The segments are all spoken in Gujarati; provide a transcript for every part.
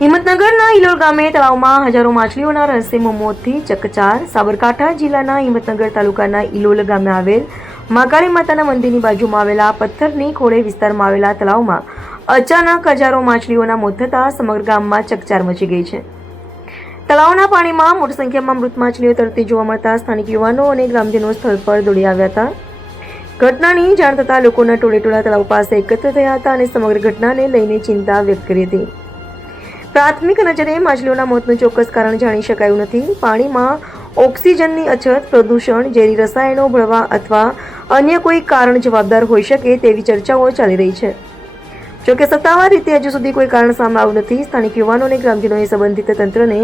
હિંમતનગરના ઇલોલ ગામે તળાવમાં હજારો માછલીઓના રહસ્યમય મોતથી ચકચાર. સાબરકાંઠા જિલ્લાના હિંમતનગર તાલુકાના ઇલોલ ગામે આવેલ મહાકાળી માતાના મંદિરની બાજુમાં આવેલા પથ્થરની ખોળે વિસ્તારમાં આવેલા તળાવમાં અચાનક હજારો માછલીઓના મોત થતાં સમગ્ર ગામમાં ચકચાર મચી ગઈ છે. તળાવના પાણીમાં મોટી સંખ્યામાં મૃત માછલીઓ તરતી જોવા મળતા સ્થાનિક યુવાનો અને ગ્રામજનો સ્થળ પર દોડી આવ્યા હતા. ઘટનાની જાણ થતાં લોકોના ટોળેટોળા તળાવ પાસે એકત્ર થયા હતા અને સમગ્ર ઘટનાને લઈને ચિંતા વ્યક્ત કરી હતી. પ્રાથમિક નજરે માછલીઓના મોતનું ચોક્કસ કારણ જાણી શકાયું નથી. પાણીમાં ઓક્સિજનની અછત, પ્રદૂષણ, ઝેરી રસાયણો ભળવા અથવા અન્ય કોઈ કારણ જવાબદાર હોઈ શકે તેવી ચર્ચાઓ ચાલી રહી છે. જોકે સત્તાવાર રીતે હજુ સુધી કોઈ કારણ સામે આવ્યું નથી. સ્થાનિક યુવાનો અને ગ્રામજનોએ સંબંધિત તંત્રને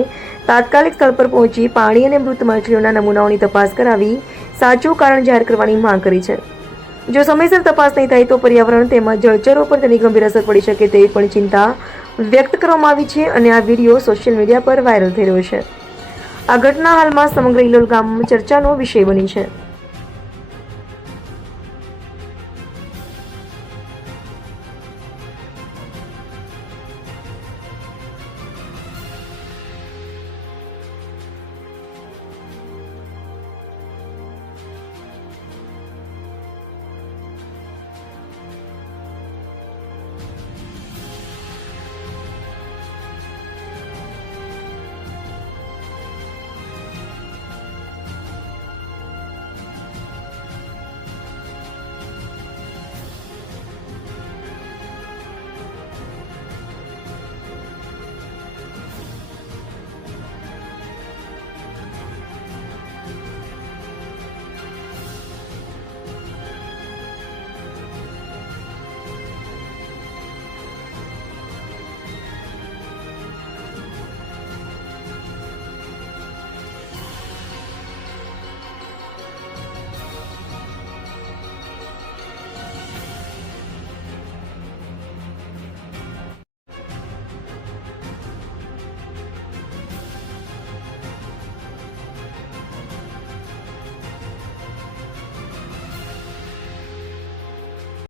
તાત્કાલિક સ્થળ પર પહોંચી પાણી અને મૃત માછલીઓના નમૂનાઓની તપાસ કરાવી સાચું કારણ જાહેર કરવાની માંગ કરી છે. જો સમયસર તપાસ નહીં થાય તો પર્યાવરણ તેમજ જળચરો પર તેની ગંભીર અસર પડી શકે તેવી પણ ચિંતા વ્યક્ત કરવામાં આવી છે અને આ વિડીયો સોશિયલ મીડિયા પર વાયરલ થઈ રહ્યો છે. આ ઘટના હાલમાં સમગ્ર ઇલોલ ગામમાં ચર્ચાનો વિષય બની છે.